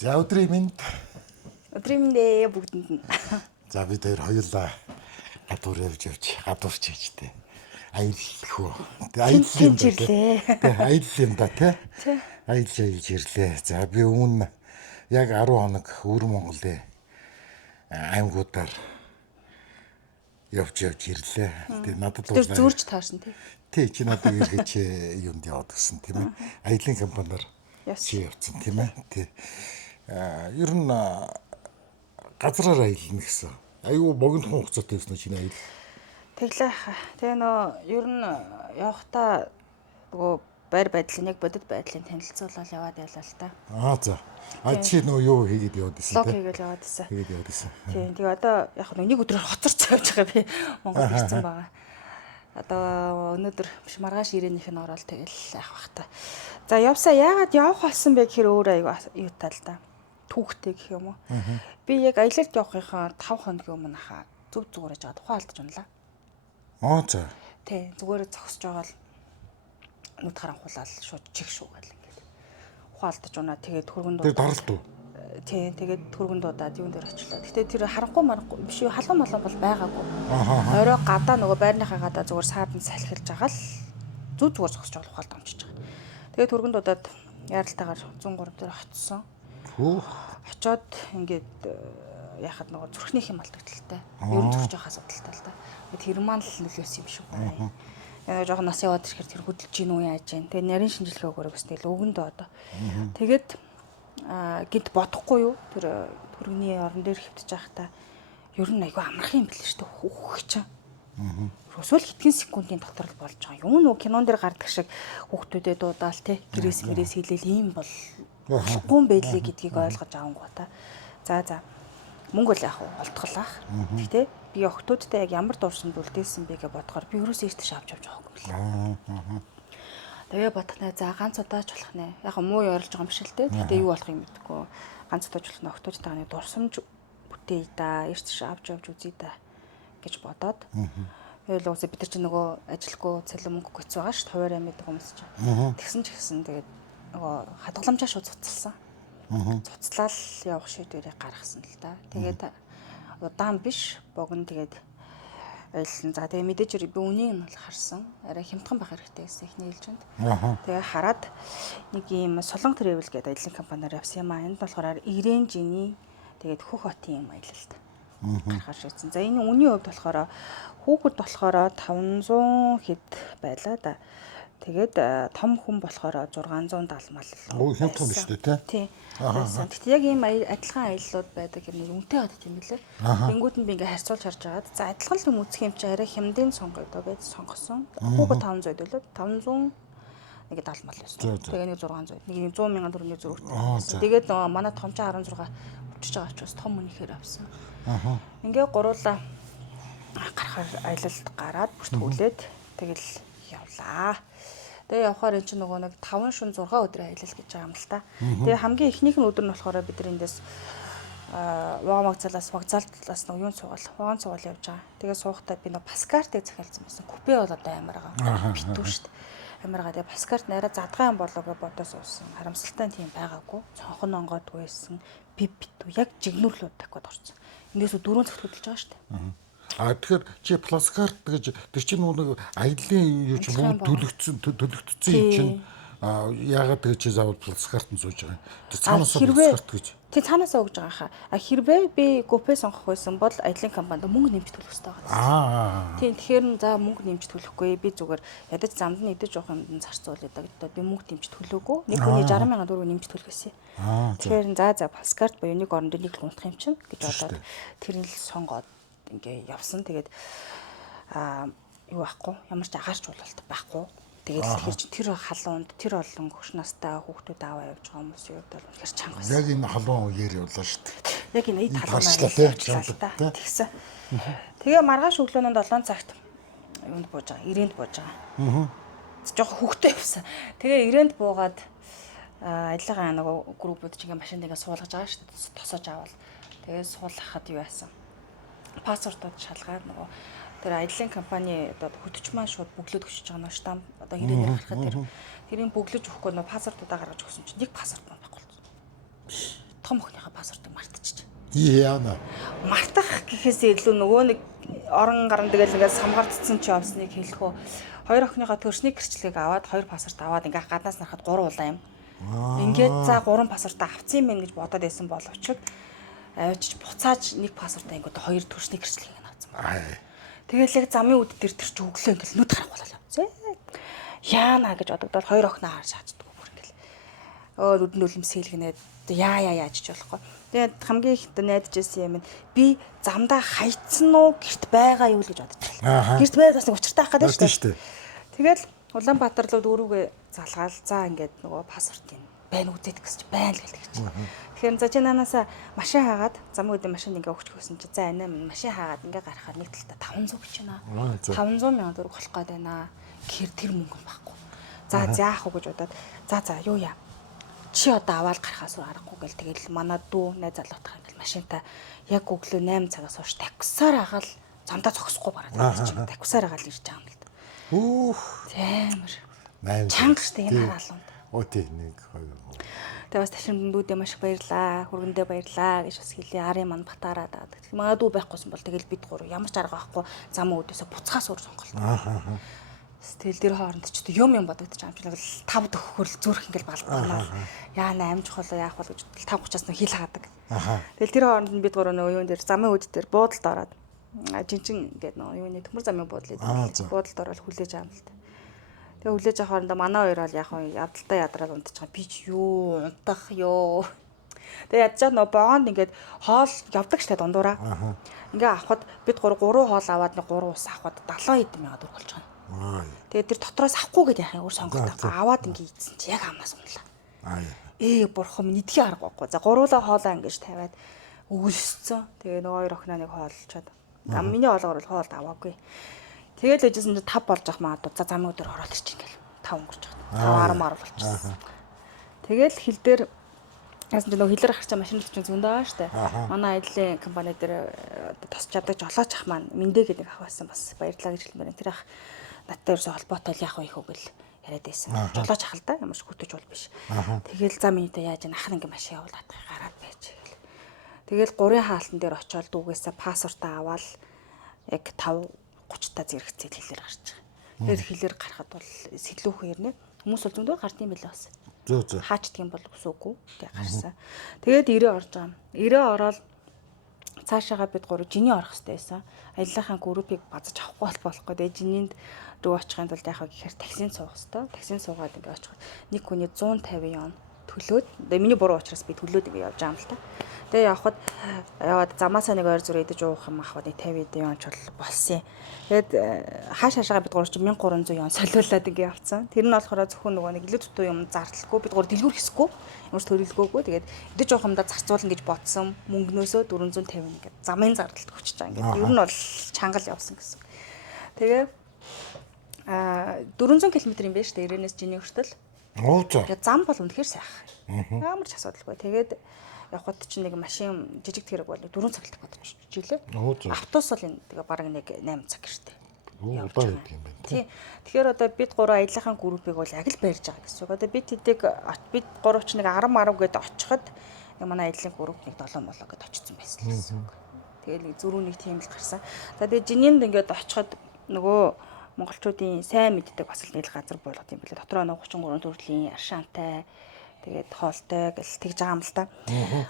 За өдрийн мэнд. Өдрийн мэндээ бүгдэнд нь. За бид хоёулаа гадуур явж гадуурч ээжтэй. Аяллах уу. Аялал юм да тий. Аялал юм да тий. Аялж ирлээ. За би өмнө яг 10 хоног өвөр Монголын аймагуудаар явж ирлээ. Тэгээ надад Тэр зүүрч таашин тий. Тий чи надад иргэж юунд яваад гисэн тийм ээ. Аялын компаниар чи явцсан тийм ээ. Тий. Ер нь газраар аялна гэсэн. Аюу богинохон хугацаатай байсан чинь аял. Тэглээ. Тэгээ нөө ер нь явахдаа нөгөө байр байдлын яг бодит байдлын танилцуулал яваад ялаа л та. За. Чи нөө юу хийгээд яваад исэн те? Лог хийгээд яваад исэн. Хийгээд яваад исэн. Тийм. Тэгээ одоо яг нэг өдрөөр хоцорч явж байгаа би Монгол ирсэн байгаа. Одоо өнөөдөр биш маргааш ирээнийх нь ороод тэгэл яах бах та. За явсаа яагаад явах болсон бэ гэхээр өөр аяга юутай л да. Түүхтэй гэх юм уу. Би яг аялалд явахынхаа 5 хоногийн өмнө хаа зүгээр жаад ухаалтж унлаа. За. Тий, зүгээр зогсож байгаа л нүд харанхуулаад шууд чих шуугаал ингээд. Ухаалтж унаа тэгээд хөргөнд Тэр даралт уу? Тий, тэгээд хөргөнд удаад юун дээр очлоо. Гэтэ тэр харанхуй марахгүй биш юу, халуун малан бол байгаагүй. Орой гадаа нөгөө байрныхаа гадаа зүгээр сааданд салхилж байгаа л зүгээр зогсож байгаа ухаалт амжиж байгаа. Тэгээд хөргөнд удаад яралтайгаар 103 дээр очсон. Очоод ингээд яхад нөгөө зүрхнийх юм алдагдaltaй. Ер нь зүрх жоох асуудалтай л да. Тэр маань л нөлөөс юм шүү дээ. Яг жоох нас яваад ирэхээр тэр хөдөлж гин үү яаж гин. Тэгээ нарийн шинжилгээ өгөөрэй гэсэн тэгэл өгөндөө одоо. Тэгээд гинт бодохгүй юу? Тэр төргний орон дээр хөвтөж байхдаа ер нь айгүй амарх юм бэл шүү дээ. Хүүх чинь. Өсвөл хэдхэн секундын дотор л болж байгаа. Юу нөө кинон дээр гардаг шиг хүүхдүүдэд дуудаал те гэрээс мэрээс хэлээл ийм бол гүн байдлыг гэдгийг ойлгож авангуу та. За мөнгө л яах вэ? Олдголах. Гэтэ би охтуудтай яг ямар дуурсанд үлдээсэн бэ гэж бодохоор би ерөөсөө ийш авч явахгүй юм. Тэгээ бодохнаа за ганц удаач болох нэ. Яг муу ярилж байгаа юм биш л дээ. Гэтэ юу болох юм мэдгүй. Ганц удаач болох нэ охтуудтайгаа нэг дурсамж бүтээе да. Ийш авч явж үзье да гэж бодоод. Тэгэл уусаа бид нар чинь нөгөө ажилгүй цалин мөнгө гоц байгаа шүү дээ. Хуваар амьд хүмүүс чинь. Тэгсэн ч гэсэн тэгээд нөгөө хадгаламжаа шууд цуцалсан. Цуцлал явах шийдвэрийг гаргасан л да. Тэгээд удаан биш богино тэгээд ойлсон. За тэгээд мэдээж би үнийг нь бол харсан. Арай хямдхан байх хэрэгтэй гэсэн ихний хэлжинд. Тэгээд хараад нэг юм Солон Travel гэдэг аялал компаниар явсан юм аа. Энд болохоор Ирэн-Жиний тэгээд Хөх хотын юм аялалд гаргаж ирсэн. За энэ үнийн хувьд болохоор хүүхэд болохоор 500 хэд байлаа да. Тэгээд том хүн болохоор 670 мал. Хямдхан биш үү тий. Тэгтээ яг ийм адилхан аяллууд байдаг юм үнэтэй байдаг юм билээ. Тэнгүүд нь би ингээ харьцуулж харж байгаад за адилхан л юм үзэх юм чи арай хямдын сонгоё гэж сонгосон. Хүүхэд 500 байлаа. 500 нэг 70 мал байсан. Тэгээ нэг 600. Нэг 100 мянган төгрөгийн зүрхтэй. Тэгээд манай том чи 16 өчөж байгаа учраас том үнэхээр авсан. Ингээ гуруулаа гарахаар аялалд гараад бүртгүүлээд тэгэл явлаа. Тэгээ явахаар эн чинь нөгөө нэг 5 шөнө 6 өдөр аялал гэж байгаа юм л та. Тэгээ хамгийн ихнийх нь өдөр нь болохоор бид нар эндээс вокзалаас нөгөө юун суугаал, вагон суугаал явж байгаа. Тэгээ суухдаа би нөгөө паскартыг захиалсан байсан. Купе бол одоо амар байгаа. Битүү шүү дээ. Амар байгаа. Тэгээ паскарт нарай задгай юм болоо гэж бодож суусан. Харамсалтай тийм байгаагүй. Цонхон онгоодгүй байсан. Би битүү яг жигнүрлүүд тахад орсон. Эндээс 4 цагт хөдөлж байгаа шүү дээ. Тэгэхээр чи пласкарт гэж тэр чинь нэг аяллаа юу ч бүгд төлөгдсөн юм чинь яагаад гэж чи заавал пласкарт нь сууж байгаа юм. Тэр цаанаас пласкарт гэж. Тэг цаанаасаа өгж байгаа хаа. Хэрвээ би купе сонгох байсан бол аялын компанид мөнгө нэмж төлөх хэрэгтэй байгаа. Тийм тэгэхээр за мөнгө нэмж төлөхгүй би зүгээр ядаж замд нь идэж явах юмд нь зарцуулъя да гэдэг би мөнгө нэмж төлөөгүй. Нэг хүний 60 сая төгрөг нэмж төлөх гэсэн. Тэгэхээр за пласкарт буюу нэг оронд нэг л унтах юм чинь гэж бодоод тэрийг л сонгоод ингээ явсан. Тэгээд юу байхгүй ямар ч агаарч бололт байхгүй. Тэгээд тэгэхээр чи тэр халуунд тэр олон хөш настай хүүхдүүд аваа явж байгаа хүмүүсийн хувьд бол үнэхээр чанга байсан. Яг энэ халуун үеэр явлаа шүү дээ. Яг энэ эд халуун тэгсэн. Тэгээ маргааш өглөөний 7 цагт юунд бууж байгаа? Ирээнд бууж байгаа. Жохо хөвгтэй байсан. Тэгээ ирээнд буугаад аяллагын нөгөө группүүд чинь машинд ингээ суулгаж байгаа шүү дээ. Тосож авал. Тэгээ суулгахад юу яасан? Паспортууд шалгаад нөгөө тэр аяллаа компани одоо хөтөч маань шууд бөглөөд өчөж байгаа нь штамп одоо ирээний гарахад тэрийг бөглөж өгөхгүй нөгөө паспортуудаа гаргаж өгсөн чинь нэг паспорт маань байхгүй болсон. Том Яана. Мартах гэхээс илүү нөгөө нэг орон гарan тэгэл ингээд самгаалцсан чи явсныг хэлэх үү. Хоёр охиныхоо төрсний гэрчлэгийг аваад хоёр паспорт аваад ингээд гаднаас нарахад 3 улаан юм. Ингээд за 3 паспорт авцсан юм гэж бодоод байсан боловч авчиж буцааж нэг паспортаа ингээд хоёр төрсний гэрчлэгийг авсан байна. Тэгэл яг замын үд дээр тэр чи өглөө ингээд нүд харах болоо явцээ. Яана гэж бодогдоод хоёр охиноо харж хааждаг бүр ингээд. Нүд нүлэмсэлгнээд яаж ч болохгүй. Тэгээд хамгийн их найдаж ирсэн юм би замдаа хайцсан уу гэрт байгаа юу л гэж бодож байна. Гэрт байгаас нэг учиртай ах гэдэг шүү дээ. Тэгэл Улаанбаатар руу дөрөвгөө залгаал за ингээд нөгөө паспортын байна үзээд гэсэн чи байна л гэлдэг чи. Тэгэхээр за чи нанаасаа машин хаагаад замын үдийн машин ингээ өгч хөөсөн чи за анаа машин хаагаад ингээ гарахаар нэг талдаа 500 бичнэ. 500 сая төгрөг болох гээд байна. Гэхэр тэр мөнгө нь байхгүй. За яах вэ гэж бодоод за юу яа. Чи одоо аваад гарахаас аргагүй гэл тэгэл манай дүү найз залуутах ингээл машинтаа яг өглөө 8 цагаас хойш таксаар агаал замдаа зогсохгүй бараад чи таксаар агаал ирж байгаа юм л да. Амар. Чанга штэ энэ хараалунд. Тий нэг хоёр. Тэгээ бас ташин дүүдээ маш их баярлаа. Хүргэндээ баярлаа гэж бас хэлээ. Арын манд батараад. Манай дүү байхгүйсэн бол тэгэл бид гур ямар ч арга байхгүй замын үдээсээ буцхаас өөр сонголт. Тэгэл дээр хооронд ч юм бодогдож амжлаг л 5 төгөхөр зүрх ингээл балбарнаа. Яана амжих болоо яах вэ гэж 5:30-аас нь хил хаадаг. Тэгэл тэр хооронд нь бид гурав нөгөө юун дээр замын үд дээр буудалд ороод жинчин ингээд нөгөө юуны төмөр замын буудлыг буудалд ороод хүлээж аам л та. Тэгээ хүлээж авах хоорондоо манай хоёр бол яг явдалтай ядраад унтж байгаа. Би ч юу унтах ёо. Тэгээ ядчаад нөгөө богоонд ингээд хоол явдаг штэ дундуураа. Ингээ авахад бид 3 хоол аваад нэг 3 ус авахад 70 хэдэн мянга төгрөг болж байгаа. Тэгээ тэр дотроос авахгүй гэдэг яхаа өөр сонголт аваад ингээ ийдсэн чи яг амнаас унлаа. Бурхан минь идэх арга байхгүй. За гуруулаа хоолоо ингэж тавиад өгөлсцэн. Тэгээ нөгөө хоёр охиноо нэг хоолчоод. Миний хоолоор бол хоолд аваагүй. Тэгээд л ээжсэн чи 5 болж ах магадгүй. За замын өдөр ороод ирчих ингээл 5 өнгөрч байгаа. 5 10 болчихсон. Тэгэл хил дээр яасан ч нөгөө хилээр гарч байгаа машин чинь зөндөө штэ. Манай аяллаа компани дээр тосч чаддаг жолооч ах маань мэндэ гэдэг ах байсан бас баярлалаа гэж хэлмээр. Тэр ах надтай ерөөсө холбоотой яах вэ хөө гэл яриад байсан. Жолооч ах л да ямар ч хүтэж бол биш. Тэгэл за минийтэй яаж ах нэг машин явуулаад гараад байж гэл. Тэгэл 3-ын хаалтан дээр очиод дүүгээсээ паспортаа аваад яг 5:30 та зэрэгцээд хилээр гарч байгаа. Тэр хилээр гарахад бол сэтлүүхэн ярнэ. Хүмүүс бол зөндөө гардыг юм билээ бас. Хаачдаг юм бол үсээгүй. Тэгээ гарсан. Тэгээд 90 орж байгаа. 90 ороод цаашаага бид 3 жиний орох хэрэгтэй байсан. Аяллахын группийг базаж авахгүй болохгүй. Тэгээ жининд рүү очихын тулд яах вэ гэхээр таксинд суух хэрэгтэй. Таксинд суугаад ингээ очиход нэг хүний 150 yen төлөөд. Тэгээ миний буруу учраас би төлөөд ингээ явж байгаа юм л та. Тэгээ яваад замаасаа нэг ойр зүрх идэж уух юм ахвад 50 yen ч болсон. Тэгээд хаашаашаа бид 3 чинь 1300 yen солиулаад ингээ явцсан. Тэр нь болохоор зөвхөн нөгөө нэг илүү дутуу юм зарлахгүй бид 3 дэлгүүр хийсгүй. Ямар ч төлөвлөгөөгүй. Тэгээд идэж уух юмдаа зарцуулна гэж бодсон. Мөнгнөөсөө 450 ингээ замын зардалд өгч байгаа. Ингээ ер нь бол чангал явсан гэсэн. Тэгээ 400 км юм байна шүү дээ. Ирээнээс жиний хүртэл. Тэгээд зам бол үнэхээр сайхан. Ямар ч асуудалгүй. Тэгээд явхад чинь нэг машин жижиг тэрэг бол 4 цаг л бодож жилээ. Автобус бол энэ тэгээ бараг нэг 8 цаг штэ. Удаа гэдэг юм байна тий. Тэгэхээр одоо бид 3 аяллахын группийг бол яг л барьж байгаа гэсэн үг. Одоо бид 3 ч нэг 10 гээд очиход манай аяллахын групп нэг 7 болоо гээд очсон байсан гэсэн үг. Тэгээд нэг зөрүү нэг тийм л гарсан. За тэгээд жининд ингээд очиход нөгөө монголчуудын сайн мэддэг бас л нэг газар болгох юм билээ. Дотроо 33 төрлийн аршаантай тэгээд хоолтой гэл тэгж байгаа юм л да.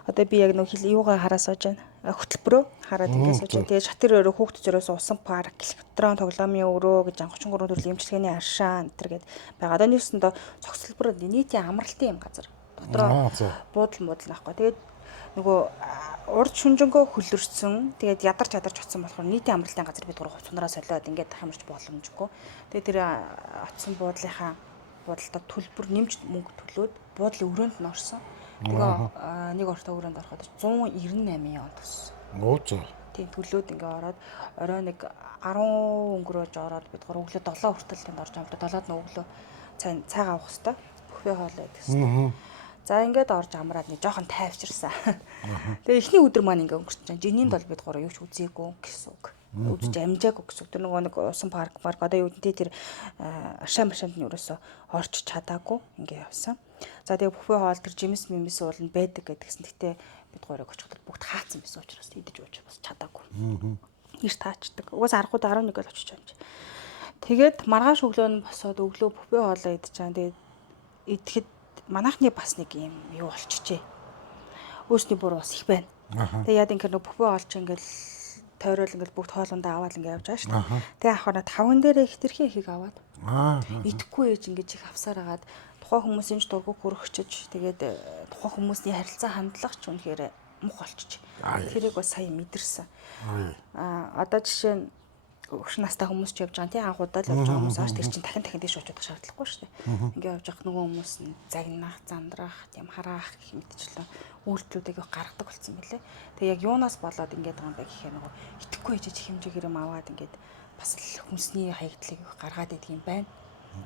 Одоо би яг нэг юугаа хараа сууж байна. Хөтөлбөрөө хараад ингэ сууж байна. Тэгээд шатэр өрөө хүүхд зориос усан парк, электрон тоглоомын өрөө гэж 33 төрлийн эмчилгээний аршаан энэ гээд байгаа. Одоо нэгсэндээ цогцлбор нийтийн амралтын юм газар. Дотроо буудал наахгүй. Тэгээд нөгөө урд шүнжэнгөө хөлөрсөн. Тэгээд ядарч очсон болохоор нийтийн амралтын газар бид 3 хувцнараа солиод ингээд хамарч боломжгүй. Тэгээд тэр атсан буудлынхаа буудалтад төлбөр нэмж мөнгө төлөөд буудлын өрөөнд нь орсон. Тэгээ нэг ортой өрөөнд ороход 198 yen туссан. Тийм төлөөд ингээ ороод орой нэг 10 өнгөрөөж ороод бид 3 өглөө 7 хүртэл тэнд орж байгаа юм да. 7-д нь өглөө цайг авах хэвээр бүхвээ хоолой гэсэн. За ингээд орж амраад нэг жоохон тайвширсан. Тэгээ эхний өдөр маань ингээ өнгөрч чинь жининд бол бид 3 юу ч үзээгүй гэсэн үг. Үзэж амжаагүй гэсэн үг. Тэр нэг усан парк одоо юу гэдэг тэр аршаа машинд нь ерөөсө орч чадаагүй ингээ явсан. За тэгээ бүхий хоол тэр жимс мимс уулна байдаг гэдгсэн. Гэтэ бид гурыг очиход бүгд хаацсан байсан учраас идэж ууж бас чадаагүй. Ирж таачдаг. Угаас 10-11 л очиж байгаа юм чи. Тэгээд маргааш өглөө нь босоод өглөө бүхий хоолоо идэж байгаа. Тэгээд идэхэд манайхны бас нэг юм юу болчихжээ. Өөрсний буруу бас их байна. Тэгээ яад ингэр бүхий хоол чи ингээл тойрол ингээл бүгд хоолундаа аваад ингээ явж байгаа шүү дээ. Тэгээ ахвараа таван дээрээ хитрхи ихийг аваад. Идэхгүй ээж ингэж их авсаар агаад тухайн хүмүүсийн дургуй хүрхчиж тэгээд тухайн хүмүүсийн харилцаа хандлага ч үнэхээр мух болчих. Тэрийг бас сая мэдэрсэн. Одоо жишээ нь өгш настай хүмүүс ч явж байгаа тийм анхудаа л явж байгаа хүмүүс ааш тэр чинь дахин тийш очиж шаардлагагүй шүү дээ. Ингээ явж явах нөгөө хүмүүс нь загнах, зандрах, тийм хараах гэх мэтчлэн үйлдэлүүдийг гаргадаг болсон мөлий. Тэгээ яг юунаас болоод ингээд байгаа юм бэ гэхээр нөгөө итгэхгүй хийж хэмжээгээр юм аваад ингээд бас л хүнсний хаягдлыг гаргаад идэг юм байна.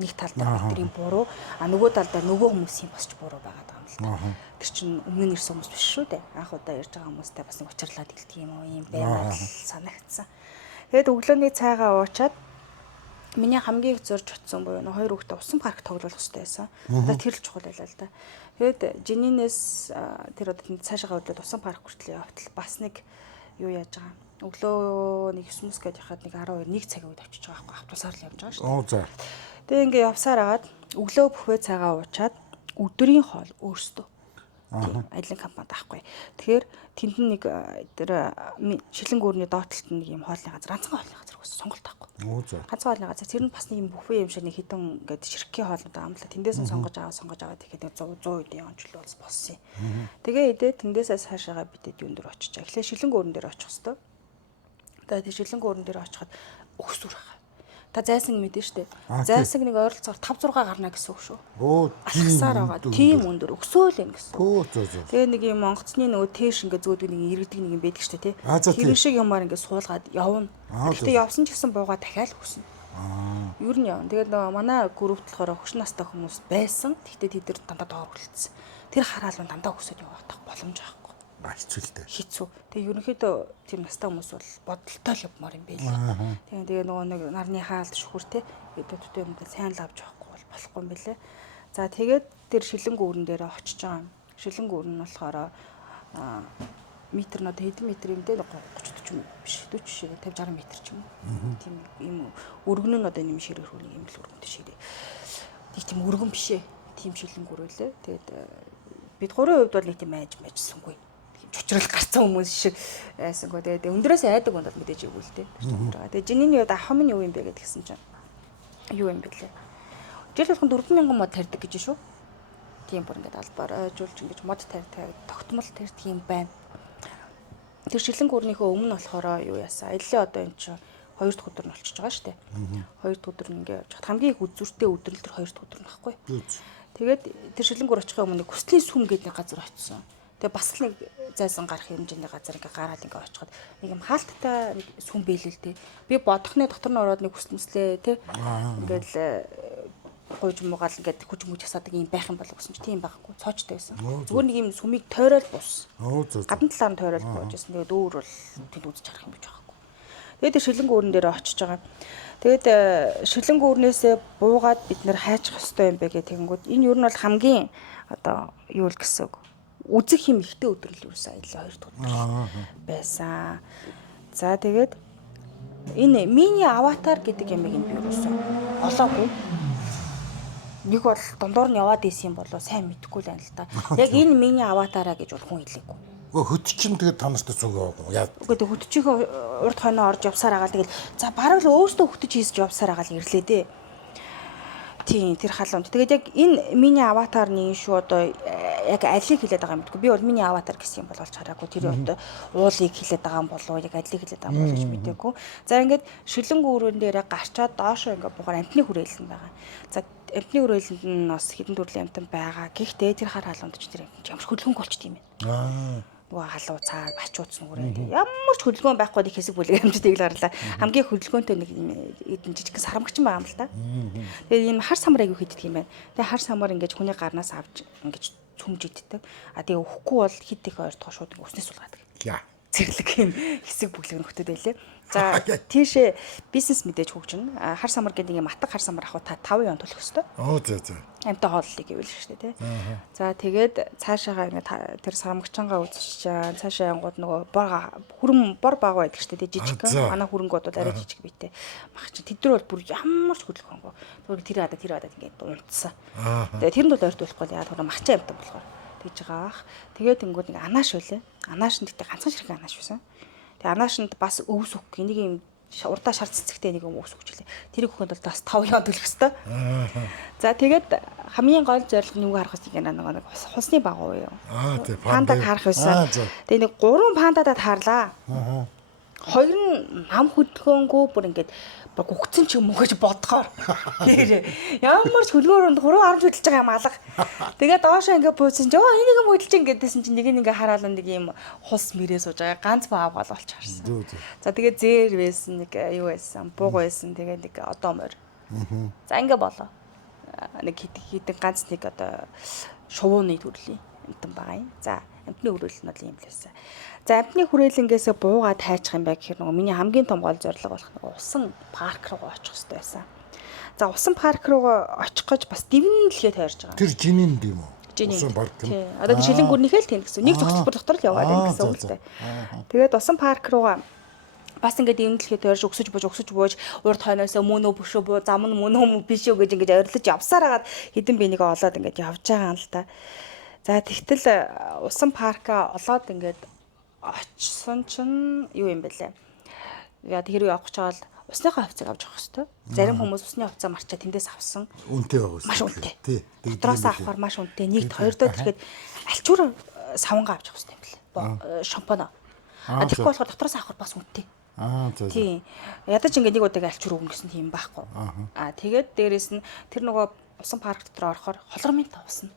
Нэг талдаа бидний буруу, нөгөө талдаа нөгөө хүмүүсийн босч буруу байгаад байгаа юм л та. Тэр чинь өмнө нь ирсэн хүмүүс биш шүү дээ. Анх удаа ярьж байгаа хүмүүстэй бас нэг учирлаад гэлдэг юм уу юм байна л санагдсан. Тэгэд өглөөний цайгаа уучаад миний хамгийн их зорж утсан буюу хоёр хүүхдээ усан парк тоглох хэрэгтэй байсан. Одоо тэр л чухал байлаа л да. Тэгэд жининээс тэр одоо цаашаа өглөө усан парк хүртэл явтал бас нэг юу яаж байгаа. Өглөө нэг 9:00 гээд яхад нэг 12 цагийн үед очиж байгаа байхгүй автобусаар л явж байгаа шүү дээ. Тэгээ ингээ явсаар агаад өглөө бүхвээ цагаа уучаад өдрийн хоол өөрсдөө аялын компанид авахгүй. Тэгэхээр тэнд нэг тэр шилэн гүүрний доотлолт нэг юм хоолны газар, ганцхан хоолны газар өгсөн сонголт авахгүй. Ганцхан хоолны газар тэр нь бас нэг юм бүфэ юм шиг нэг хитэн ингээд ширхгийн хоолнууд байгаа юм л. Тэндээс нь сонгож аваад тэгэхэд 100 үеийн онцлол болж болсон юм. Тэгээ идээ тэндээсээ цаашаага бидэд юун дээр очиж. Эхлээ шилэн гүүрэн дээр очих хэвээр. Тэгээд шилэн гүүрэн дээр очиход өгсүр хаа. Та зайсан мэдэн штэ. Зайсаг нэг ойролцоогоор 5-6 гарна гэсэн үг шүү. Алхасаар байгаа. Тийм өндөр өксөөл юм гэсэн. Тэгээ нэг юм онгоцны нөгөө тээш ингээ зөөдөг нэг иргэдэг нэг юм байдаг штэ тий. Тэр шиг юмар ингээ суулгаад явна. Гэхдээ явсан ч гэсэн буугаа дахиад өгснө. Юу нь явна. Тэгээд нөгөө манай группт болохоор хөш настай хүмүүс байсан. Гэхдээ тэд нар дандаа доор хүлцсэн. Тэр хараал дандаа өксөд явах боломж байхгүй. Хэцүүтэй. Хэцүү. Тэгээ ерөнхийдөө тийм настай хүмүүс бол бодолтой л явмаар юм байл. Тэгээ нөгөө нэг нарны хаалт шүхүр те өдөртөө юм да сайн л авч явахгүй бол болохгүй юм бэлээ. За тэгээд тэр шилэн гүүрэн дээр очиж байгаа. Шилэн гүүрэн нь болохоор метр нь одоо хэдэн метр юм дээ 30 40 юм биш 40 шиг 50 60 метр ч юм уу. Тийм юм өргөн нь одоо нэм ширээ хөрөг юм л өргөнтэй ширээ. Тэг тийм өргөн биш ээ. Тийм шилэн гүүрэлээ. Тэгээд бид гурийн хувьд бол нэг тийм майжсангүй. Чучрал гарцсан хүмүүс шиг айсангүй. Тэгээд өндрөөс айдаг хүн бол мэдээж ивгүй л дээ. Тэгээд жинийний удаа хомын юу юм бэ гэдгсэн чинь юу юм бэ лээ. Жил болгон 4,000 мод тарьдаг гэж шүү. Тийм бүр ингээд албаар ойжуулж ингэж мод тарьдаг, тогтмол тарьдаг юм байна. Тэр шилэн гүрнийхөө өмнө болохоор юу яасан. Аяллаа одоо эн чинь 2 дахь өдөр нь болчихж байгаа шүү дээ. 2 дахь өдөр нь ингээд явж хат хамгийн их үзүүртэй өдөр л тэр 2 дахь өдөр нь байхгүй. Тэгээд тэр шилэн гүр очихын өмнө хүслийн сүм гэдэг нэг газар очсон. Тэгээ бас л нэг зайсан гарах хэмжээний газар ингээ гараад ингээ очиход нэг юм хаалттай сүм бэлэл тээ. Би бодохны дотор нь ороод нэг хүсмэслээ тээ. Ингээл гойж муугаал ингээд хүч мүч хасаадаг юм байх юм болов гэсэн чи тийм байхгүй. Цоочтой байсан. Зүгээр нэг юм сүмийг тойрол буус. Гадна талаар нь тойрол буужсэн. Тэгээд өөр бол тэнд үзэж харах юм биш байхгүй. Тэгээд шилэн гүүрэн дээр очиж байгаа. Тэгээд шилэн гүүрнээсээ буугаад бид нэр хайчих хэвээр юм бэ гэх тэгэнгүүт энэ юу нь бол хамгийн одоо юу л гэсэн үг. Үзэх юм ихтэй өдрөл юусэн аялал 2 дахь өдөр байсан. За тэгээд энэ мини аватар гэдэг ямиг нь би юусэн олоогүй. Нэг бол дондор нь яваад исэн юм болоо сайн мэдэхгүй л байна л та. Яг энэ мини аватараа гэж бол хүн хэлээгүй. Хөт чинь тэгээд та нарт зүг яваагүй. Яа. Үгүй хөтчийнхөө урд хойноо орж явсаар байгаа л тэгэл за бараг л өөртөө хөтөж хийсэж явсаар байгаа л ирлээ дээ. Тийм тэр халуун. Тэгээд яг энэ мини аватарны шүү одоо яг алийг хэлээд байгаа юм гэдэггүй. Би бол мини аватар гэсэн юм бол олж хараагүй. Тэр одоо уулыг хэлээд байгаа юм болов уу? Яг алийг хэлээд байгаа юм болов гэж мэдээгүй. За ингээд шилэн гүүрэн дээрээ гарчаад доошоо ингээд бухаар амтны хүрээлэн байгаа. За амтны хүрээлэнд нь бас хэдэн төрлийн амтан байгаа. Гэхдээ тэр хар халуунд ч тэр ямар хөдөлгөөнг болчт юм байна. Нөгөө халуу цаа бачууц нүрээ. Ямар ч хөдөлгөөн байхгүй нэг хэсэг бүлэг амжтыг л гарлаа. Хамгийн хөдөлгөөнтэй нэг эдэн жижиг сарамгч юм байна л да. Тэгээд энэ хар самар аягүй хийдэг юм байна. Тэгээд хар самар ингээд хүний гарнаас авч ингээд цүмж иддэг. А тэгээ өхгүй бол хит их ойртох шууд үснээс сулгаадаг. зэрлэг юм хэсэг бүглэг нөхдөд байлээ. За тийшээ бизнес мэдээж хөгжинэ. Хар самаргийн нэг матг хар самар авах та 5 он төлөх ёстой. За. Амтай хооллыг гэвэл шүү дээ тий. За тэгээд цаашаага ингээ тэр сарамгчангаа үзчихээ. Цаашаа янгууд нөгөө хүрэн бор баг байдаг шүү дээ жижиг. Манай хөрөнгүүд бол арай жижиг бийтэй. Мах чи тэдэр бол бүр ямар ч хөдөлгөөнгүй. Тэгвэл тэр хадаад ингээ унтсан. Тэгээд тэрэнд бол ойртуулахгүй яа тэр махчаа амтай болохоор тэгж байгаа бах. Тэгээд тэнгууд нэг анааш байлаа. Анааш нь тэгтээ ганцхан ширхэг анааш байсан. Тэгээд анаашнд бас өвс өгөх энийг юм урдаа шар цэцэгтэй нэг юм өвс өгчлээ. Тэрийг өгөхөнд бол бас 5 яа төлөх ёстой. За тэгээд хамгийн гол зорилго нь юу харах вэ гэнэ нэг хусны багуу юу. Тий пандаг харах байсан. Тэгээд нэг 3 пандадад хаарлаа. Хоёр нь нам хөдөлгөөнгөө бүр ингээд гүгцэн ч юм уу гэж бодохоор тэр ямар ч хөлгөөрөнд 3 орж хөдөлж байгаа юм алга. Тэгээд доошоо ингээд буусан чи энийг юм хөдөлж ингэдсэн чи нэг хараалаа нэг юм хус мэрээ сууж байгаа ганц баав гол олч харсан. За тэгээд зээр байсан нэг юу байсан бууг байсан тэгээд нэг одоо морь. За ингээ болоо. Нэг хитэн ганц нэг одоо шувууны төрлийн амтан байгаа юм. За амтны хүрээлэл нь бол юм лээсэн. За амтны хүрээлэнгээс буугаад тайчих юм бай гэхээр нөгөө миний хамгийн том гол зорилго болох нөгөө усан парк руу очих хэрэгтэй байсан. За усан парк руу очих гэж бас дэвнэн дэлхийд тойрж байгаа. Тэр жинийн юм уу? Усан парк юм. Тий. Одоо шилэн гүрнийхээ л тийм гэсэн. Нэг зөвхөн дотор л яваад байна гэсэн үг л дээ. Тэгээд усан парк руугаа бас ингээд дэвнэн дэлхийд тойрж өксөж бууж урд хойноос мөнөө бөшөө буу зам нь мөнөө биш үү гэж ингээд ойрлож явсаар хагаад хідэн би нэг олоод ингээд явж байгаа юм л та. За тэгтэл усан парка олоод ингээд очсон чинь юу юм бэлээ. Яа тэр юу авах гэж байгаа л усныхаа хувцас авч явах хэрэгтэй. Зарим хүмүүс усны хувцас марчаа тэндээс авсан. Үнэтэй байгаа. Маш үнэтэй. Тий. Дотроос авахар маш үнэтэй. Нэгд хоёрдоо тэгэхэд альчуур савнгаа авч явах хэрэгтэй юм бэлээ. Шампано. Тэгэхгүй болохоор дотроос авахар бас үнэтэй. За. Тий. Ядаж ингээд нэг удаа альчуур өгнө гэсэн тийм байхгүй. Тэгээд дээрэс нь тэр нөгөө усан парк дотор орохоор холормын тавсна.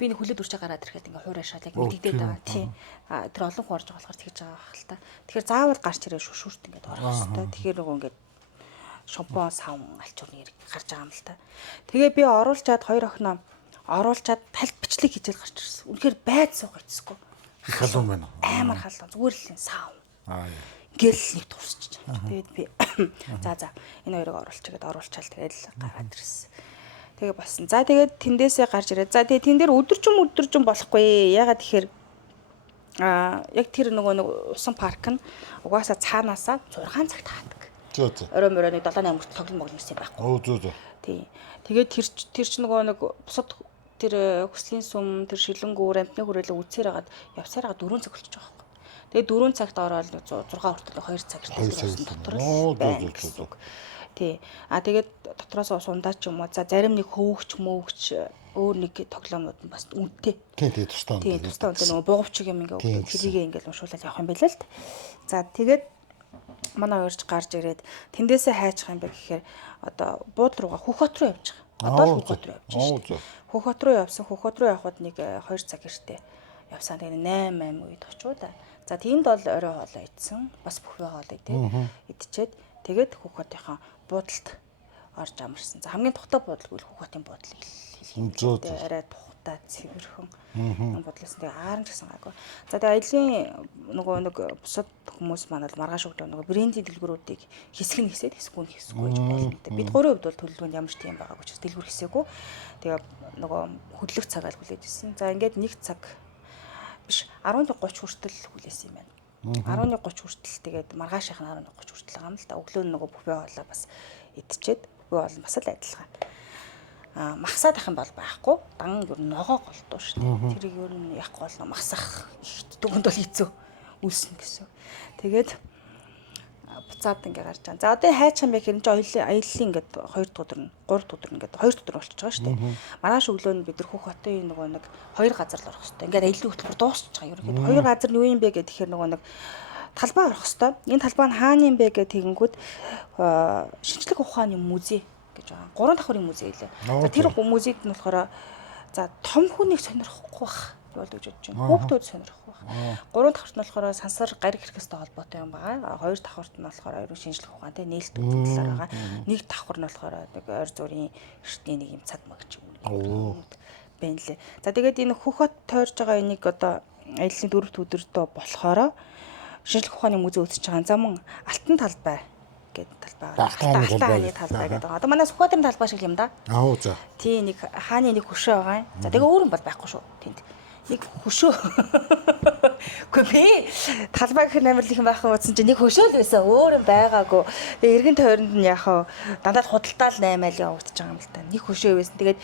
Би нэг хүлээд үрчээ гараад ирэхэд ингээ хуурай шалыг мэддээд байгаа тий. Тэр олон хүн орж байгаа болохоор тэгж байгаа хэл та. Тэгэхээр заавал гарч ирээ шүршүрт ингээ орох хэрэгтэй. Тэгэхээр нөгөө ингээ шампун савн алчуур нэр гарч байгаа юм л та. Тэгээ би оруулчаад хоёр охиноо оруулчаад талд бичлэг хийжэл гарч ирсэн. Үнэхээр байд суугаа эцэсгүй. Халуун байна. Амар халуун. Зүгээр л савн. Гэл нэг турсчих. Тэгээд би за энэ хоёрыг оруулчаал тэгээд гараад ирсэн. Тэгээ болсон. За тэгээд тэндээсээ гарч ирээ. За тэгээд тэн дээр өдөржин болохгүй. Ягаад тэгэхээр яг тэр нөгөө усан парк нь угаасаа цаанаасаа 6 цагт хаадаг. Орой морой нэг 7-8 хүртэл тоглоом гэсэн байхгүй. Тий. Тэгээд тэр ч нөгөө нэг бусад тэр хүслийн сүм, тэр шилэнгүүр, амтны хүрээлэг үцээр хагаад явсаар хагаад 4 цаг болчихж байгаа байхгүй. Тэгээд 4 цагт ороод 6 хүртэл 2 цаг ирсэн дотор л байна гэсэн үг. Тий. Тэгээд дотроос ус ундаа ч юм уу. За зарим нэг хөвөгч өөр нэг тоглоомнууд нь бас үнэтэй. Тий, тустай. Тий, тустай үнэтэй нөгөө буугавчиг юм ингээ тэрийгээ ингээл уншуулаад явах юм байл л т. За тэгээд манай уурж гарч ирээд тэндээсээ хайчих юм бэ гэхээр одоо буудлын руугаа Хөхөт руу явж байгаа. Одоо л Хөхөт руу явж байна шүү дээ. Хөхөт руу явсан. Хөхөт руу явхад нэг 2 цаг гэртээ явсан. Тэгээд 8 үед очиод. За тэнд бол орой хоолоо идсэн. Бас бүхвээ хоолоо идчихэд тэгээд Хөхөтийнхаа буудалд орж амарсан. За хамгийн тухтай буудал гэвэл Хөхөтийн буудал хэлээ. Арай тухтай цэвэрхэн буудлаас тэгээ аарч гэсэн гайгүй. За тэгээ аялын нэг бусад хүмүүс маань маргааш өглөө нөгөө брендийн дэлгүүрүүдийг хэсэг хэсэггүй гэж байна. Бид гурийн хувьд бол төлөвлөгөөнд ямар ч тийм байгаагүй ч дэлгүүр хэсэггүй. Тэгээ нөгөө хөдлөх цагаар хүлээж ирсэн. За ингээд 1 цаг биш 11:30 хүртэл хүлээсэн юм байна. 11:30 хүртэл тэгээд маргаашийнх нь 11:30 хүртэл байгаа юм л та. Өглөө нь нөгөө бүфэ хоолоо бас идчихэд бүфэ хоол бас л адилхан. Махсаад ах юм бол байхгүй. Дан юу ногоо голдуу шүү дээ. Тэрийг юу яахгүй бол махсах дүгэнд бол хэцүү үлснэ гэсэн. Тэгээд буцаад ингээ гарч байгаа. За одоо хайчих юм бэ гэхээр чи аяллаа ингээд 2 дугаар нь 3 дугаар ингээд 2 дугаар болчихж байгаа шүү дээ. Маргааш өглөө нь бид нар Хөхөтийн нөгөө нэг 2 газар л орох хэрэгтэй. Ингээд аяллаа хөтөлбөр дуусчих байгаа. Ерөнхийдөө 2 газар нь юу юм бэ гэхээр нөгөө нэг талбай орох хэрэгтэй. Энэ талбай нь хаана юм бэ гэх тэгэнгүүт шинжлэх ухааны музей гэж байгаа. 3 давхрын музей лээ. За тэр музейд нь болохоор за том хүнийг сонирхохгүй бах бол гэж бодож байна. Хүүхдүүд сонирхох байх. 3 давхрт нь болохоор сансар гариг хэрэгстэй холбоотой юм байгаа. 2 давхрт нь болохоор ерөн шинжлэх ухаан тэ нээлтүүдийн талаар байгаа. 1 давхар нь болохоор нэг ойр зүрийн эртний нэг юм цаг маг гэж байна лээ. За тэгээд энэ Хөхөт тойрж байгаа энийг одоо аяллаа 4 өдөртөө болохоор шинжлэх ухааны музей үүсэж байгаа. За мөн Алтан талбай гэдэг талбай. Алтан хааны талбай гэдэг. Одоо манай Сүхбаатарын талбай шиг юм да. Аа за. Тий нэг хааны нэг хөшөө байгаа юм. За тэгээ өөр юм бол байхгүй шүү. Тэнд. Нэг хөшөө. Гэхдээ би талбай гэх нэмэрлэх юм байхгүй утсан чинь нэг хөшөө л байсан. Өөр юм байгаагүй. Тэгээ эргэн тойронд нь яхаа дандаа худалдаал 8 айл явагдаж байгаа юм л та. Нэг хөшөө байсан. Тэгээд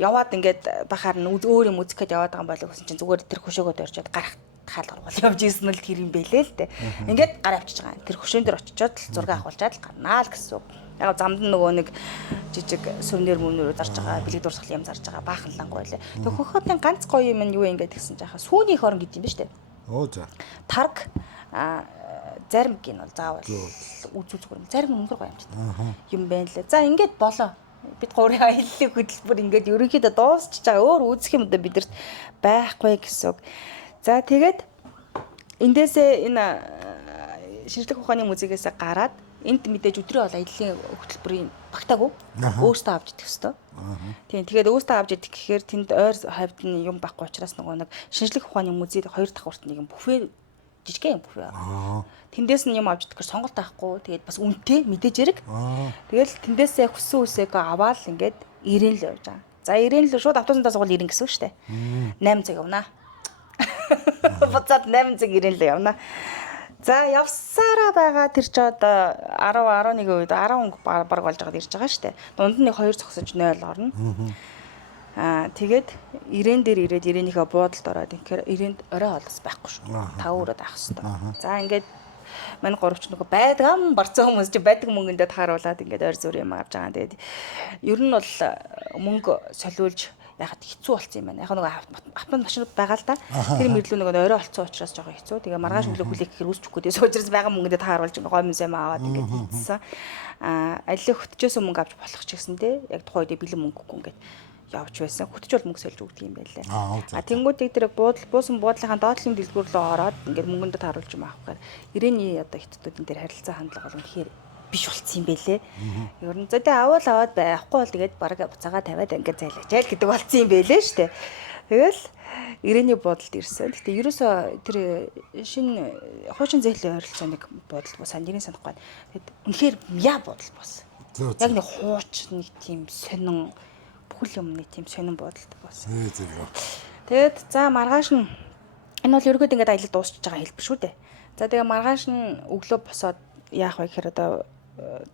яваад ингээд бахаар нь өөр юм үзэх гээд яваад байгаа юм болов гэсэн чинь зүгээр тэр хөшөөгөө дөржөөд гарах хаал гаргуул явж исэн л тэр юм бэлээ л дээ. Ингээд гар авчиж байгаа. Тэр хөшөөн дээр очичоод л зураг авахулчаад л гарнаа л гэсэн. Яг замд нөгөө нэг жижиг сүвнэр мөнөр зарж байгаа, бэлэг дурсгал юм зарж байгаа баахан лангуй лээ. Тэг хөхөтийн ганц гоё юм нь юу юм гэдэг гэсэн жаха сүүний их орон гэдэг юм ба штэ. Оо за. Тарг зарим гин бол заавал үзүү зүгээр зарим өнгөр гоё юм байна лээ. За ингээд болоо. Бид гурийн аяллаа хөтөлбөр ингээд ерөнхийдөө дуусчихж байгаа. Өөр үзэх юм одоо бидэрт байхгүй гэсэн үг. За тэгээд эндээсээ энэ шинжлэх ухааны музейгээс гараад энд мэдээж өдрийн бол аяллаа хөтөлбөрийн багтаагүй өөртөө авч идэх хэвээр. Тийм тэгээд өөртөө авч идэх гэхээр тэнд ойр хавьд нь юм байхгүй учраас нөгөө нэг шинжлэх ухааны музейд 2 дахь урт нэг юм буфе жижигхэн буфе. Тэндээс нь юм авч идэх гэхээр сонголт байхгүй. Тэгээд бас үнэтэй мэдээж хэрэг. Тэгэл тэндээсээ хүссэн үсээгөө аваад ингээд ирээн л явж байгаа. За ирээн л шууд автобусантаа сугал ирээн гэсэн үг шүү дээ. 8 цаг явна. Буцаад 8 цаг ирээн л явна. За явсараа байгаа тэр ч одоо 10 11 үед 10 баг болж байгаад ирж байгаа шүү дээ. Дунд нь 2 зогсож 0 орно. Тэгээд ирээн дээр ирээд ирээнийхээ буудалд ороод инхээр ирээнд орой холос байхгүй шүү. 5 өрөөд авах хэрэгтэй. За ингээд манай гуравч нөгөө байдгам барцсан хүмүүс чи байдаг мөнгөндөө тааруулаад ингээд ойр зүр юм авч байгаа. Тэгээд ер нь бол мөнгө солиулж яхад хэцүү болсон юм байна. Яг нөгөө автомат машинууд байгаа л да. Тэр мэрлүү нөгөө орой олцсон учраас жоохон хэцүү. Тэгээ маргааш өглөө хүлээх гэхээр үсчихгүй дээ. Суужрас байгаа мөнгөндөө тааруулж ингээд гой мөсөм аваад ингээд хийсэн. Алилаа хөтчөөсөн мөнгө авч болох ч гэсэндээ яг тухайн үед бэлэн мөнгөгүй ингээд явж байсан. Хөтч бол мөнгө сольж өгдөг юм байлээ. Тэнгүүдийг тэр буусан буудлынхаа доотлын дэлгүүр рүү ороод ингээд мөнгөндөө тааруулж юм авахаар ирээний одоо хиттүүдэн дээр харилцаа хандлага бол үнэхээр биш болцсон юм байлээ. Ер нь зөдөө аваад байхгүй бол тэгээд бараг буцаага тавиад ингээд зайлаачаал гэдэг болцсон юм байлээ шүү дээ. Тэгэл ирээний буудалд ирсэн. Гэтэ ерөөсөө тэр шинэ хуучин зээлийн ойролцоо нэг буудал бо сандрын санахгүй. Тэгэд үнэхээр яа буудал бос. Яг нэг хууч нэг тийм сонин бүхэл юм нэг тийм сонин буудалд бос. Тэгэд за маргааш нь энэ бол ерөөд ингээд аялал дуусчихж байгаа хэлбэр шүү дээ. За тэгээ маргааш нь өглөө босоод яах вэ гэхээр одоо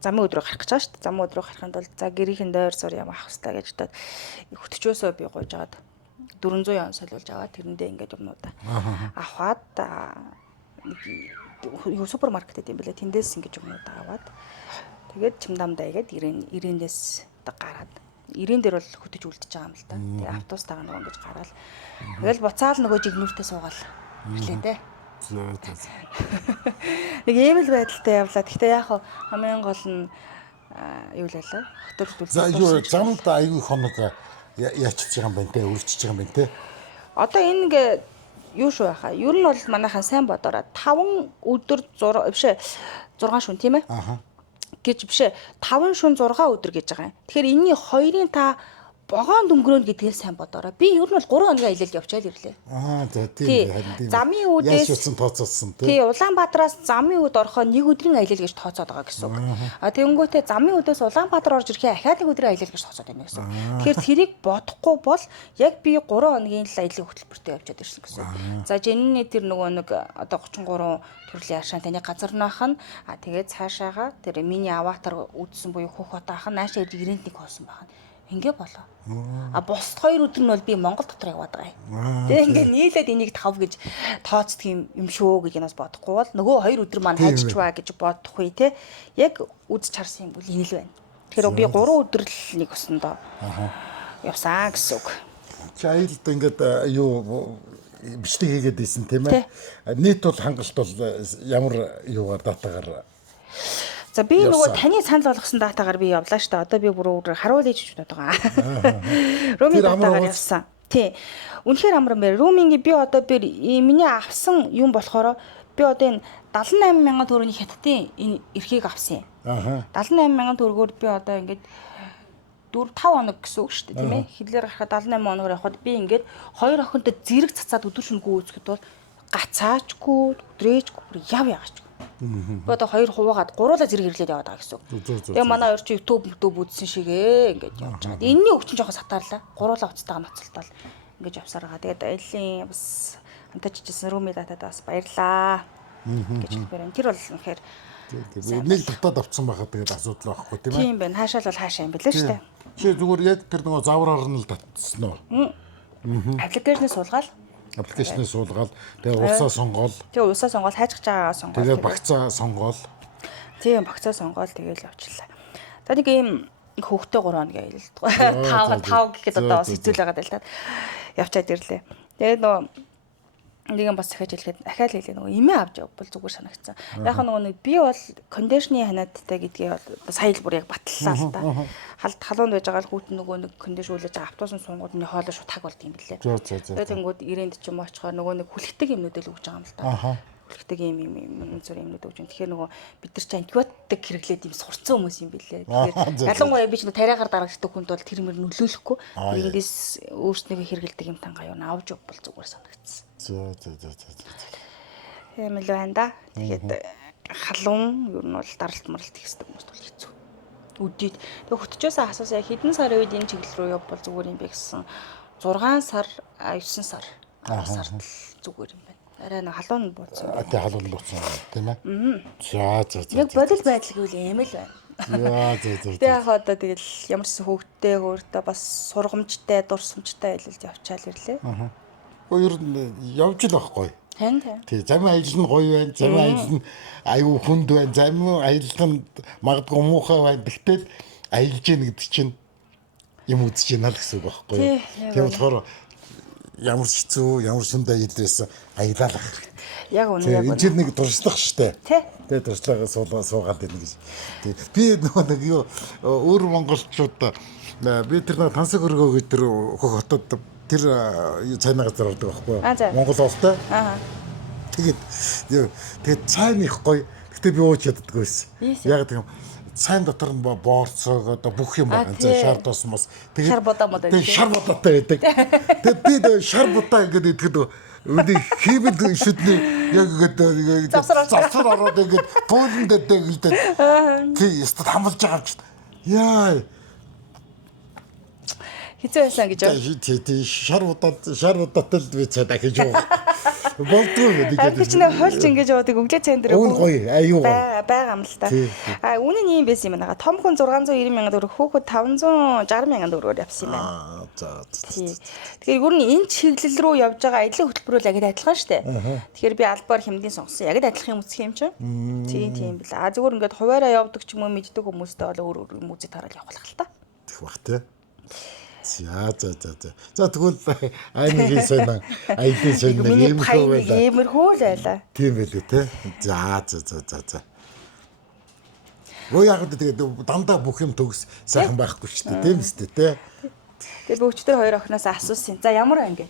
замын өдрөө гарах гэж байгаа шүү дээ. Замын өдрөө гарахын тулд за гэрийнхэн дойр зур юм авах хэрэгтэй гэж бодоод хөтчөөсөө би гуйж аваад 400 yen солиулж аваад тэрэндээ ингээд юмнуудаа аваад нэг супермаркетэд юм бэлээ. Тэндээс ингээд юмнуудаа аваад тэгээд чимдамдаа игээд ирээнээс гараад ирээн дээр бол хөтөж үлдчихэж байгаа юм л да. Тэгээ автобустайгаа нөгөө ингэж гараал. Тэгэл буцаал нөгөө жигнүүртээ суугаал ирлээ те. Нэг ийм л байдалтай явлаа. Гэхдээ яг хамгийн гол нь юу л байлаа. Хөтөлбөр За юу замд аягүй хоног яачиж байгаа юм байна те, үрчиж байгаа юм байна те. Одоо энэ ингээ юу шүү байхаа. Ер нь бол манайхаа сайн бодороо 5 өдөр 6 биш 6 шөнө тийм ээ. Гэж биш 5 шөнө 6 өдөр гэж байгаа юм. Тэгэхээр энэний хоёрын та богоон дөнгөрөөнд гэдгээл сайн бодороо. Би ер нь бол 3 хоногийн аялалд явчаал ирлээ. За тийм. Замын үүдээс яшуулсан тооцоолсон тий. Улаанбаатараас замын үүд орохоо 1 өдрийн аялал гэж тооцоод байгаа гэсэн үг. Тэгэнгүүтээ замын үүдээс Улаанбаатар орж ирэхээ ахаад 1 өдрийн аялал гэж тооцоод байна гэсэн. Тэгэхээр тэрийг бодохгүй бол яг би 3 хоногийн л аяллаа хөтөлбөртөө явчаад ирсэн гэсэн. За жинний тэр нөгөө нэг одоо 33 төрлийн ашаан таны газар наах нь тэгээд цаашаага тэр миний аватар үзсэн буюу хөх хотаах нь наашаа ирээнд нэг хоосон байна. Ингээ болоо. Бос 2 өдөр нь бол би Монгол дотор яваад байгаа юм. Тэгээ ингээ нийлээд энийг 5 гэж тооцдөг юм шүү гэж нас бодохгүй бол нөгөө 2 өдөр маань хайчваа гэж бодох үе те. Яг үзэж харсан юм бол энэ л байна. Тэгэхээр би 3 өдөр л нэг өсөндөө явсан гэсэн үг. Чайлд ингээд юу бичлэг хийгээд ийсэн тийм ээ. Нийт бол хангалт бол ямар юугаар датагаар. За би нөгөө таны санал болгосон датагаар би явлаа шүү дээ. Одоо би бүр харуул хийж бодоод байгаа. Румын датагаар явсан. Тий. Үнэхээр амар мэр. Румынгийн би одоо миний авсан юм болохоор би одоо энэ 78,000 төгрөгийн хятадын энэ эрхийг авсан юм. 78,000 төгрөгөөр би одоо ингээд 4-5 хоног гэсэн үг шүү дээ, тийм ээ. Хиллээр гарахад 78 хоногор явхад би ингээд 2 охинтой зэрэг цацаад өдөр шөнөгүй үзэхэд бол гацаачгүй, өдрээжгүй, яв ягаачгүй. Би одоо 2 хуваагаад гуруула зэрэг ирлээд яваад байгаа гэсэн үг. Тэгээ манай хоёр чи YouTube үзсэн шигээ ингээд явж байгаа. Энэний өвчин жоохон сатаарлаа. Гуруула уцтайгаа ноцолтол ингээд явсаар байгаа. Тэгээд айлын бас хамтаж ижсэн рүүми датад бас баярлаа. Гэж хэлбэр. Тэр бол үнэхээр нэг дотоод авцсан байхад тэгээд асуудал байхгүй тийм ээ. Тийм байна. Хаашаа л хаашаа юм бэлээ шүү дээ. Чи зүгээр яг тэр нөгөө завраар нь л татсан уу? Аппликейшнээ суулгаад Аппликейшнээ суулгаад тэгээ улсаа сонгоол. Тэгээ улсаа сонгоод хайжгаж байгаагаа сонгоод. Тэгээ багцаа сонгоол. Тийм багцаа сонгоол тэгээл явчихлаа. За нэг ийм хүүхдээ 3 хоног аялдгаа. 5 гэхэд одоо бас хэцүү л байгаа даа л та. Явчаад ирлээ. Тэгээд нөгөө нэгэн бас дахиад хэлэхэд ахаал хэлээ нөгөө имээ авч явбал зүгээр санагцсан. Яг нөгөө би бол кондишны ханаадтай гэдгээ бол сая л бүр яг батллаа л та. Халуунд байж байгаа л хүүтэн нөгөө нэг кондиш үлээж байгаа автобусын сунгууд нь хоолой шууд таг болд юм блэ. Тэгээд тэнгууд ирээнд ч юм уу очихоор нөгөө нэг хүлэгдэг юмнуудыг өгж байгаа юм л та. Хүлэгдэг юм зүр юмнууд өгж. Тэгэхээр нөгөө бид нар ч антибиотик хэрэглээд юм сурцсан хүмүүс юм блэ. Тэгэхээр ялангуяа би ч тариагаар дарагддаг хүнд бол тэр мөр нөлөөлөхгүй. Эндээс өөрснөө хэрэглэдэг юм тангаа юу авч явбал зүгээр санагдсан. За. Тийм л байна да. Тэгээд халуун ер нь бол даралт маралт хийдэг хүмүүст бол хэцүү. Үдээд. Тэгээд хөтчөөсөө асуусаа хэдэн сарын үед энэ чиглэл рүү явбал зүгээр юм бэ гэсэн 6 сар 9 сар 10 сард л зүгээр юм байна. Арай нэг халуун бууцсан. Тэ халуун бууцсан тийм ээ. За. Яг бодол байдал гэвэл ийм л байна. За. Тэгээд яг одоо тэгэл ямар ч хөөгтэй өөртөө бас сургамжтай, дурсамжтай хэлэлд явчаал ирлээ. Ер нь явж л байхгүй. Тийм. Тий, замын аялал нь гоё байна. Замын аялал нь аюу хүнд байна. Замын аялал нь магадгүй муухай байна. Гэхдээ аялж яах гэдэг чинь юм үзэж яана л гэсэн үг байхгүй юу? Тийм болохоор ямар ч хэцүү, ямар ч хүнд аялал байсан аялалах хэрэгтэй. Яг үнэ яг. Энэ чинь нэг дурслах штэ. Тий. Тэгээ дурслагаа суугаад байна гэж. Тий. Би нөгөө нэг юу өөр монголчууд би тэр нэг тансаг өргөө гэдэг тэр хөх хотод тэр цайны газар ордог байхгүй юу? Монгол улстай. Тэгээд цайн их гоё. Гэтэ би ууч яддаг байсан. Яг тийм цайн дотор нь боорцоо одоо бүх юм байгаа. За шар тосмос. Тэгээд шар бодоо модоо. Тэгээд шар бодоотой байдаг. Тэгээд би шар бодоо ингээд идэхэд үний хийбэл шүдний яг ингээд завсар ороод ингээд пуулн дэдэг гэлдээд тий ястад хамлж байгаа юм чинь. Яа хэцүү байсан гэж байна. Тий шар удаатай л би цаа дахиж юу болдгоо гэдэг. Би ч нэг хуульч ингэж яваадаг өглөө цайн дээр гоё аюу байгаа юм л та. Үнэ нь юм байсан юм байна. Том хүн 690 сая төгрөг, хүүхэд 560 сая төгрөгөөр явсан юм байна. За. Тэгэхээр ер нь энэ чиглэл рүү явж байгаа аялал хөтөлбөр бол яг адилхан шүү дээ. Тэгэхээр би албаар хэмнэлийн сонгосон. Яг адилхан юм үзэх юм чинь. Тийм бил. Зүгээр ингээд хуваараа явдаг ч юм уу мэддэг хүмүүстэй бол өөр юм үзэж тараал явах л та. Тэгэх бах тий. За тэгвэл айнгийн сонь аялын сонь нэг иймэрхүү л байлаа. Тийм байлээ те. За. Оо яг тэгээд дандаа бүх юм төгс сайхан байхгүй шүү дээ. Тийм үстэй те. Тэгээд би өчтөр хоёр охиноос асуусан. За ямар ангид?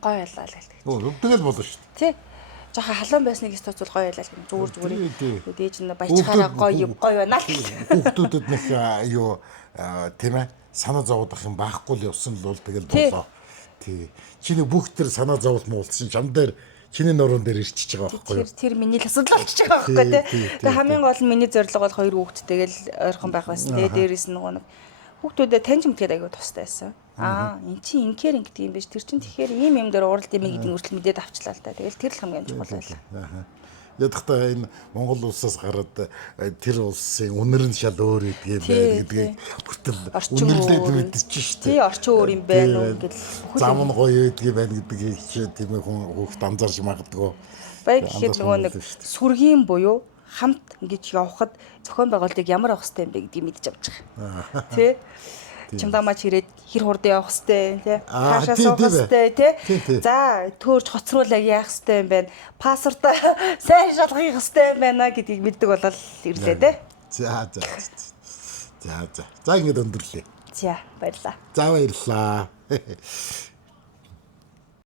Гоё байлаа л гэдэг. Тэгэл болно шүү Тий. дээ. Жохоо халуун байсныг стац бол гоё байлаа л зүгээр. Тэгээд ээж нь баячхаараа гоё байна л. Хүүхдүүдэд нэг юу тийм ээ санаа зовоодох юм байхгүй л явсан л бол тэгэл болоо. Тий. Чиний бүх тэр санаа зоволт муулсан чам дээр чиний нуруунд дээр ирчихэж байгаа байхгүй юу? Тэр миний л асуудал болчихж байгаа байхгүй тий. Тэгээ хамгийн гол нь миний зорилго бол хоёр хүүхдтэйгэл ойрхон байх байсан. Тэгээ дээрээс нь нөгөө хүүхдүүдэд таньж мэдгээд аягүй тустай байсан. Эн чинь инкер ингэдэг юм биш. Тэр чинь тэгэхээр ийм дээр уралд юм гэдэг үргэлж мэдээд авчлаа л та. Тэгэл тэр л хамгийн чухал байлаа. Ядахтаа энэ Монгол улсаас гараад тэр улсын үнэр нь шал өөр гэдгийг хүртэл үнэрлээд мэдчихэж шүү дээ. Тий орчин өөр юм байна уу гэж зам нь гоё гэдгийг байна гэдгийг тийм хүн хүүхд анзаарч магадгүй. Баяг гэхэд нөгөө нэг сүргийн буюу хамт ингэж явхад зохион байгуулалтыг ямар авах хэрэгтэй юм бэ гэдгийг мэдж авч байгаа. Тий чимдамаач ирээд хэр хурд явах хэвтэй тий хаашаа суух хэвтэй тий за төөрч хоцруулаа яах хэвтэй юм байна пассворд сайн шалгах хэвтэй юм байна гэдгийг мэддэг болол ирлээ тий за ингэж өндөрлөө за баярлаа за баярлаа